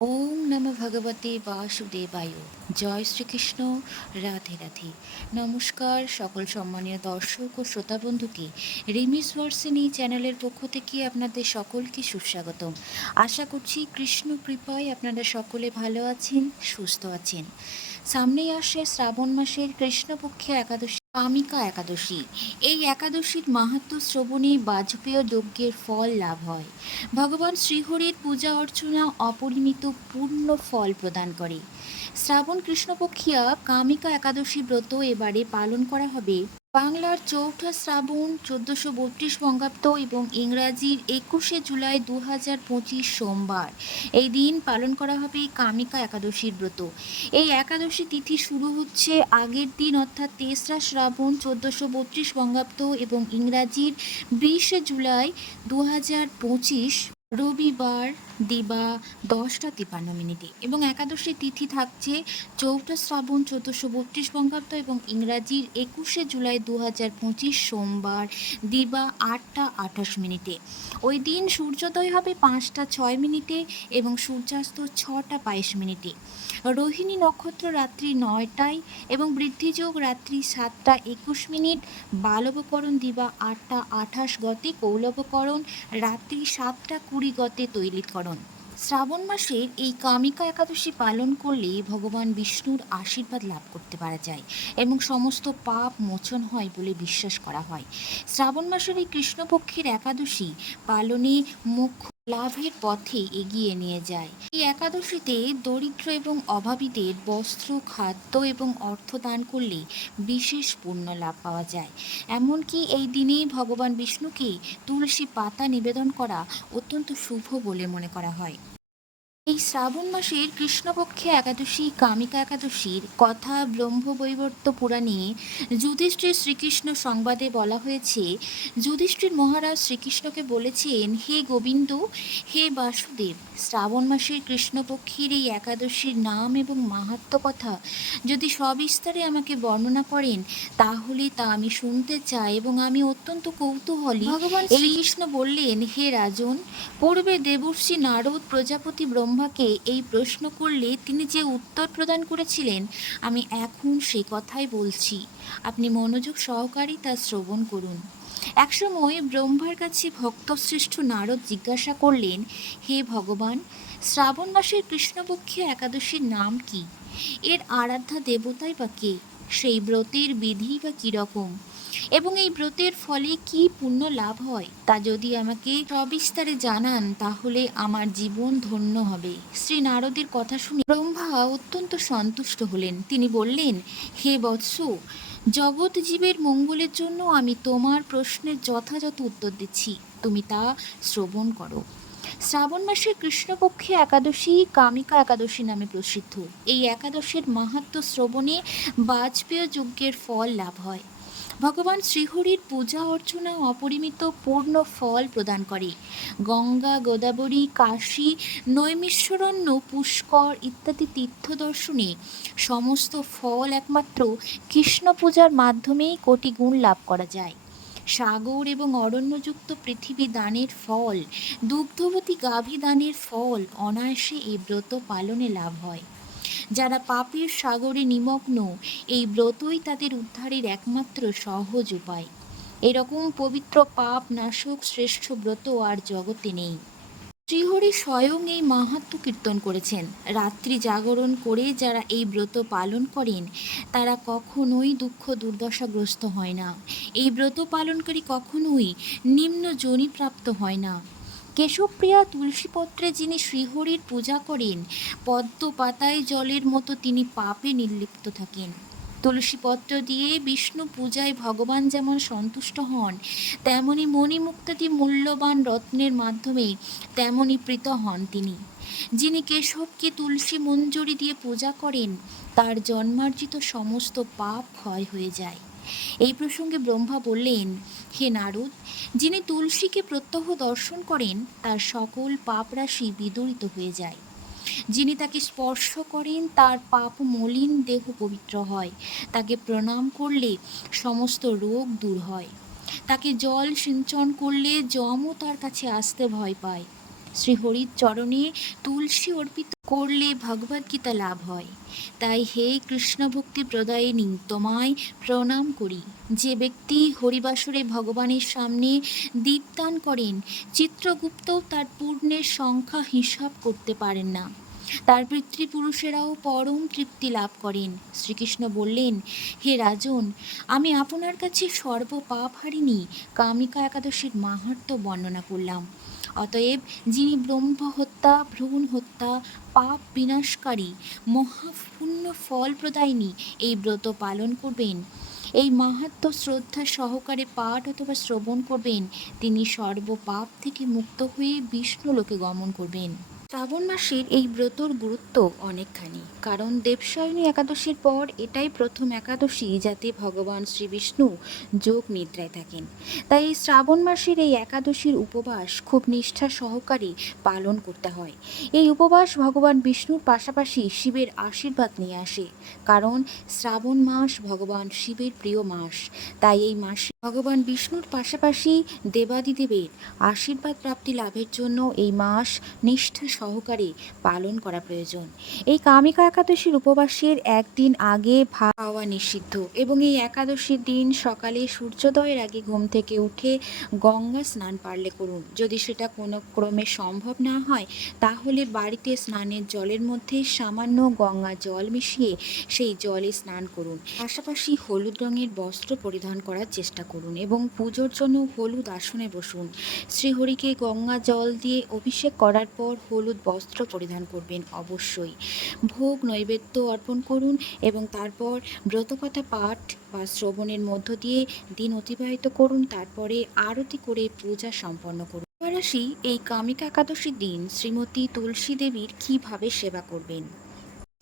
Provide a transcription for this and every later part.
ওম নম ভগবতে বাসুদেবায়। জয় শ্রীকৃষ্ণ। রাধে রাধে। নমস্কার সকল সম্মানীয় দর্শক ও শ্রোতা বন্ধুকে। রিমিস ওয়ার্সিনী চ্যানেলের পক্ষ থেকে আপনাদের সকলকে সুস্বাগতম। আশা করছি কৃষ্ণ কৃপায় আপনারা সকলে ভালো আছেন, সুস্থ আছেন। সামনেই আসে শ্রাবণ মাসের কৃষ্ণপক্ষে একাদশী কামিকা একাদশী। এই একাদশীর মাহাত্ম শ্রবণে বাজপেয় যজ্ঞের ফল লাভ হয়। ভগবান শ্রীহরির পূজা অর্চনা অপরিমিত পূর্ণ ফল প্রদান করে। শ্রাবণ কৃষ্ণপক্ষিয়া কামিকা একাদশী ব্রত এবারে পালন করা হবে। বাংলার চৌঠা শ্রাবণ চোদ্দোশো বত্রিশ বঙ্গাব্দ এবং ইংরাজির একুশে জুলাই দু হাজার পঁচিশ সোমবার। এই দিন পালন করা হবে কামিকা একাদশীর ব্রত। এই একাদশী তিথি শুরু হচ্ছে আগের দিন, অর্থাৎ তেসরা শ্রাবণ চোদ্দোশো বত্রিশ বঙ্গাব্দ এবং ইংরাজির বিশে জুলাই দু হাজার পঁচিশ রবিবার দিবা দশটা তিপান্ন মিনিটে এবং একাদশী তিথি থাকছে চৌঠা শ্রাবণ চোদ্দোশো বত্রিশ বঙ্গাব্দ এবং ইংরাজির একুশে জুলাই দু হাজার পঁচিশ সোমবার দিবা আটটা আঠাশ মিনিটে। ওই দিন সূর্যোদয় হবে পাঁচটা ছয় মিনিটে এবং সূর্যাস্ত ছটা বাইশ মিনিটে। রোহিণী নক্ষত্র রাত্রি নয়টায় এবং বৃদ্ধিযোগ রাত্রি সাতটা একুশ মিনিট। বালবকরণ দিবা আটটা আঠাশ গতি, কৌলবকরণ রাত্রি সাতটা কুড়ি গতে তৈলিতকরণ শ্রাবণ মাসের এই কামিকা একাদশী পালন করলে ভগবান বিষ্ণুর আশীর্বাদ লাভ করতে পারা যায় এবং সমস্ত পাপ মোচন হয় বলে বিশ্বাস করা হয়। শ্রাবণ মাসের এই কৃষ্ণপক্ষের একাদশী পালনে মুখ্য লাভের পথে এগিয়ে নিয়ে যায়। এই একাদশীতে দরিদ্র এবং অভাবীদের বস্ত্র, খাদ্য এবং অর্থ দান করলে বিশেষ পুণ্য লাভ পাওয়া যায়। এমনকি এই দিনেই ভগবান বিষ্ণুকে তুলসী পাতা নিবেদন করা অত্যন্ত শুভ বলে মনে করা হয়। এই শ্রাবণ মাসের কৃষ্ণপক্ষে একাদশী কামিকা একাদশীর কথা ব্রহ্মবৈবর্ত পুরাণে যুধিষ্ঠির শ্রীকৃষ্ণ সংবাদে বলা হয়েছে যুধিষ্ঠির মহারাজ শ্রীকৃষ্ণকে বলেছেন হে গোবিন্দ হে বাসুদেব শ্রাবণ মাসের কৃষ্ণপক্ষীর এই একাদশীর নাম এবং মাহাত্ম কথা যদি সবিস্তারে আমাকে বর্ণনা করেন তাহলে তা আমি শুনতে চাই এবং আমি অত্যন্ত কৌতূহলী। ভগবান শ্রীকৃষ্ণ বললেন হে রাজন পূর্বে দেবর্ষি নারদ প্রজাপতি ব্রহ্মাকে এই প্রশ্ন করলে তিনি যে উত্তর প্রদান করেছিলেন, আমি এখন সে কথাই বলছি। আপনি মনোযোগ সহকারে তা শ্রবণ করুন। একসময় ব্রহ্মার কাছে ভক্তশ্রেষ্ঠ নারদ জিজ্ঞাসা করলেন, হে ভগবান, শ্রাবণ মাসের কৃষ্ণপক্ষে একাদশীর নাম কি? এর আরাধ্যা দেবতাই বা কে? সেই ব্রতের বিধি বা কীরকম এবং এই ব্রতের ফলে কি পুণ্য লাভ হয়? তা যদি আমাকে সবিস্তারে জানান, তাহলে আমার জীবন ধন্য হবে। শ্রী নারদের কথা শুনে ব্রহ্মা অত্যন্ত সন্তুষ্ট হলেন। তিনি বললেন, হে বৎস, জগৎ জীবের মঙ্গলের জন্য আমি তোমার প্রশ্নের যথাযথ উত্তর দিচ্ছি। তুমি তা শ্রবণ করো। শ্রাবণ মাসের কৃষ্ণপক্ষে একাদশী কামিকা একাদশী নামে প্রসিদ্ধ। এই একাদশীর মাহাত্ম শ্রবণে বাজপেয় যজ্ঞের ফল লাভ হয়। ভগবান শ্রীহরির পূজা অর্চনা অপরিমিত পূর্ণ ফল প্রদান করে। গঙ্গা, গোদাবরী, কাশী, নৈমিশ্বরণ্য, পুষ্কর ইত্যাদি তীর্থ দর্শনে সমস্ত ফল একমাত্র কৃষ্ণ পূজার মাধ্যমেই কোটি গুণ লাভ করা যায়। সাগর এবং অরণ্যযুক্ত পৃথিবী দানের ফল, দুগ্ধবতী গাভী দানের ফল অনায়াসে এই ব্রত পালনে লাভ হয়। যারা পাপের সাগরে নিমগ্ন, এই ব্রতই তাদের উদ্ধারের একমাত্র সহজ উপায়। এরকম পবিত্র পাপ নাশক শ্রেষ্ঠ ব্রত আর জগতে নেই। শ্রীহরি স্বয়ং এই মাহাত্ম কীর্তন করেছেন। রাত্রি জাগরণ করে যারা এই ব্রত পালন করেন, তারা কখনোই দুঃখ দুর্দশাগ্রস্ত হয় না। এই ব্রত পালনকারী কখনোই নিম্ন জনিপ্রাপ্ত হয় না। কেশবপ্রিয়া তুলসীপত্রে যিনি শ্রীহরির পূজা করেন, পদ্ম পাতায় জলের মতো তিনি পাপে নির্লিপ্ত থাকেন। তুলসীপত্র দিয়ে বিষ্ণু পূজায় ভগবান যেমন সন্তুষ্ট হন, তেমনি মণিমুক্তাদি মূল্যবান রত্নের মাধ্যমে তেমনি প্রীত হন তিনি। যিনি কেশবকে তুলসী মঞ্জুরি দিয়ে পূজা করেন, তার জন্মার্জিত সমস্ত পাপ ক্ষয় হয়ে যায়। এই প্রসঙ্গে ব্রহ্মা বললেন, হে নারদ, যিনি তুলসীকে প্রত্যহ দর্শন করেন, তার সকল পাপরাশি বিদরিত হয়ে যায়। যিনি তাকে স্পর্শ করেন, তার পাপ মলিন দেহ পবিত্র হয়। তাকে প্রণাম করলে সমস্ত রোগ দূর হয়। তাকে জল সিঞ্চন করলে যমও তার কাছে আসতে ভয় পায়। শ্রীহরির চরণে তুলসী অর্পিত করলে ভগবদ্গীতা লাভ হয়। তাই হে কৃষ্ণ ভক্তি প্রদায়িনী তোমায় প্রণাম করি। যে ব্যক্তি হরিবাসরে ভগবানের সামনে দীপদান করেন চিত্রগুপ্ত তার পূর্ণের সংখ্যা হিসাব করতে পারেন না। তার পিতৃপুরুষেরাও পরম তৃপ্তি লাভ করেন। শ্রীকৃষ্ণ বললেন, হে রাজন, আমি আপনার কাছে সর্বপাপ হারিনি কামিকা একাদশীর মাহাত্ম্য বর্ণনা করলাম। অতএব যিনি ব্রহ্ম হত্যা, ভ্রূণ হত্যা, পাপ বিনাশকারী মহাপূর্ণ ফল প্রদায়িনী, এই ব্রত পালন করবেন। এই মাহাত্ম শ্রদ্ধা সহকারে পাঠ অথবা শ্রবণ করবেন। তিনি সর্বপাপ থেকে মুক্ত হয়ে বিষ্ণু লোকে গমন করবেন। শ্রাবণ মাসের এই ব্রতর গুরুত্ব অনেকখানি, কারণ দেবসায়নী একাদশীর পর এটাই প্রথম একাদশী যাতে ভগবান শ্রী বিষ্ণু যোগ নিদ্রায় থাকেন। তাই এই শ্রাবণ মাসের এই একাদশীর উপবাস খুব নিষ্ঠা সহকারে পালন করতে হয়। এই উপবাস ভগবান বিষ্ণুর পাশাপাশি শিবের আশীর্বাদ নিয়ে আসে, কারণ শ্রাবণ মাস ভগবান শিবের প্রিয় মাস, তাই এই মাসে ভগবান বিষ্ণুর পাশাপাশি দেবাদিদেবের আশীর্বাদ প্রাপ্তি লাভের জন্য এই মাস নিষ্ঠা সহকারে পালন করা প্রয়োজন। এই কামিকা একাদশীর উপবাসের একদিন আগে ভাত খাওয়া নিষিদ্ধ এবং এই একাদশীর দিন সকালে সূর্যোদয়ের আগে ঘুম থেকে উঠে গঙ্গা স্নান পারলে করুন। যদি সেটা কোনো ক্রমে সম্ভব না হয়, তাহলে বাড়িতে স্নানের জলের মধ্যে সামান্য গঙ্গা জল মিশিয়ে সেই জলে স্নান করুন। পাশাপাশি হলুদ রঙের বস্ত্র পরিধান করার চেষ্টা করুন। এবং পুজোর জন্য হলুদ আসনে বসুন। শ্রীহরিকে গঙ্গা জল দিয়ে অভিষেক করার পর হলুদ বস্ত্র পরিধান করবেন অবশ্যই। ভোগ নৈবেদ্য অর্পণ করুন এবং তারপর ব্রতকথা পাঠ বা শ্রবণের মধ্য দিয়ে দিন অতিবাহিত করুন, তারপরে আরতি করে পূজা সম্পন্ন করুন। এই কামিকা একাদশীর দিন শ্রীমতী তুলসী দেবীর কীভাবে সেবা করবেন?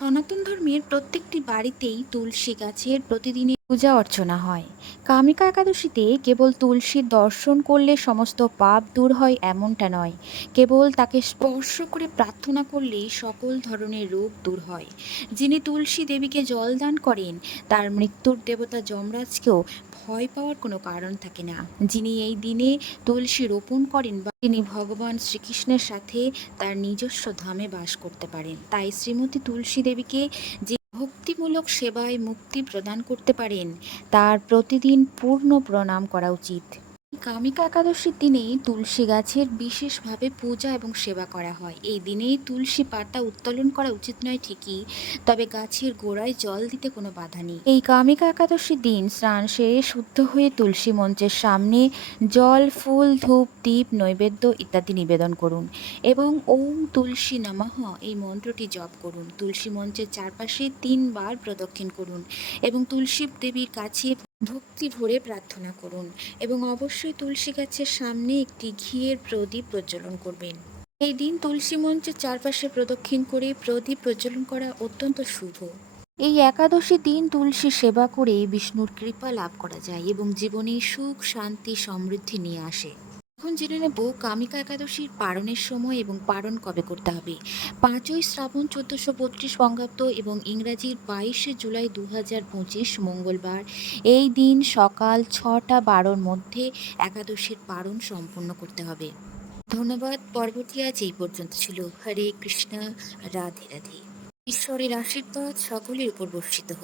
সনাতন ধর্মের প্রত্যেকটি বাড়িতেই তুলসী গাছের প্রতিদিনই পূজা অর্চনা হয়। কামিকা একাদশীতে কেবল তুলসীর দর্শন করলে সমস্ত পাপ দূর হয় এমনটা নয়। কেবল তাকে স্পর্শ করে প্রার্থনা করলেই সকল ধরনের রোগ দূর হয়। যিনি তুলসী দেবীকে জল দান করেন, তার মৃত্যুর দেবতা যমরাজকেও ভয় পাওয়ার কোনো কারণ থাকে না। যিনি এই দিনে তুলসী রোপণ করেন বা তিনি ভগবান শ্রীকৃষ্ণের সাথে তার নিজস্ব ধামে বাস করতে পারেন। তাই শ্রীমতী তুলসী দেবীকে যে ভক্তিমূলক সেবায় মুক্তি প্রদান করতে পারেন। তার প্রতিদিন পূর্ণ প্রণাম করা উচিত। কামিকা একাদশীর দিনে তুলসী গাছের বিশেষভাবে পূজা এবং সেবা করা হয়। এই দিনে তুলসী পাতা উত্তোলন করা উচিত নয় ঠিকই, তবে গাছের গোড়ায় জল দিতে কোনো বাধা নেই। এই কামিকা একাদশীর দিন স্নান সেরে শুদ্ধ হয়ে তুলসী মঞ্চের সামনে জল, ফুল, ধূপ, দীপ, নৈবেদ্য ইত্যাদি নিবেদন করুন এবং ওম তুলসী নমঃ এই মন্ত্রটি জপ করুন। তুলসী মঞ্চের চারপাশে তিনবার প্রদক্ষিণ করুন এবং তুলসী দেবীর কাছে ভক্তি ভরে প্রার্থনা করুন এবং অবশ্যই তুলসী গাছের সামনে একটি ঘিয়ের প্রদীপ প্রজ্বলন করবেন। এই দিন তুলসী মঞ্চের চারপাশে প্রদক্ষিণ করে প্রদীপ প্রজ্বলন করা অত্যন্ত শুভ। এই একাদশী দিন তুলসী সেবা করে বিষ্ণুর কৃপা লাভ করা যায় এবং জীবনে সুখ, শান্তি, সমৃদ্ধি নিয়ে আসে। এখন জেনে নেব কামিকা একাদশীর পারণের সময় এবং পারণ কবে করতে হবে। পাঁচই শ্রাবণ চোদ্দোশো বত্রিশ বঙ্গাব্দ এবং ইংরাজির বাইশে জুলাই দু হাজার পঁচিশ মঙ্গলবার। এই দিন সকাল ছটা বারোর মধ্যে একাদশীর পারণ সম্পন্ন করতে হবে। ধন্যবাদ পরবর্তী আজ এই পর্যন্ত ছিল। হরে কৃষ্ণ, রাধে রাধে। ঈশ্বরের আশীর্বাদ সকলের উপর বর্ষিত হোক।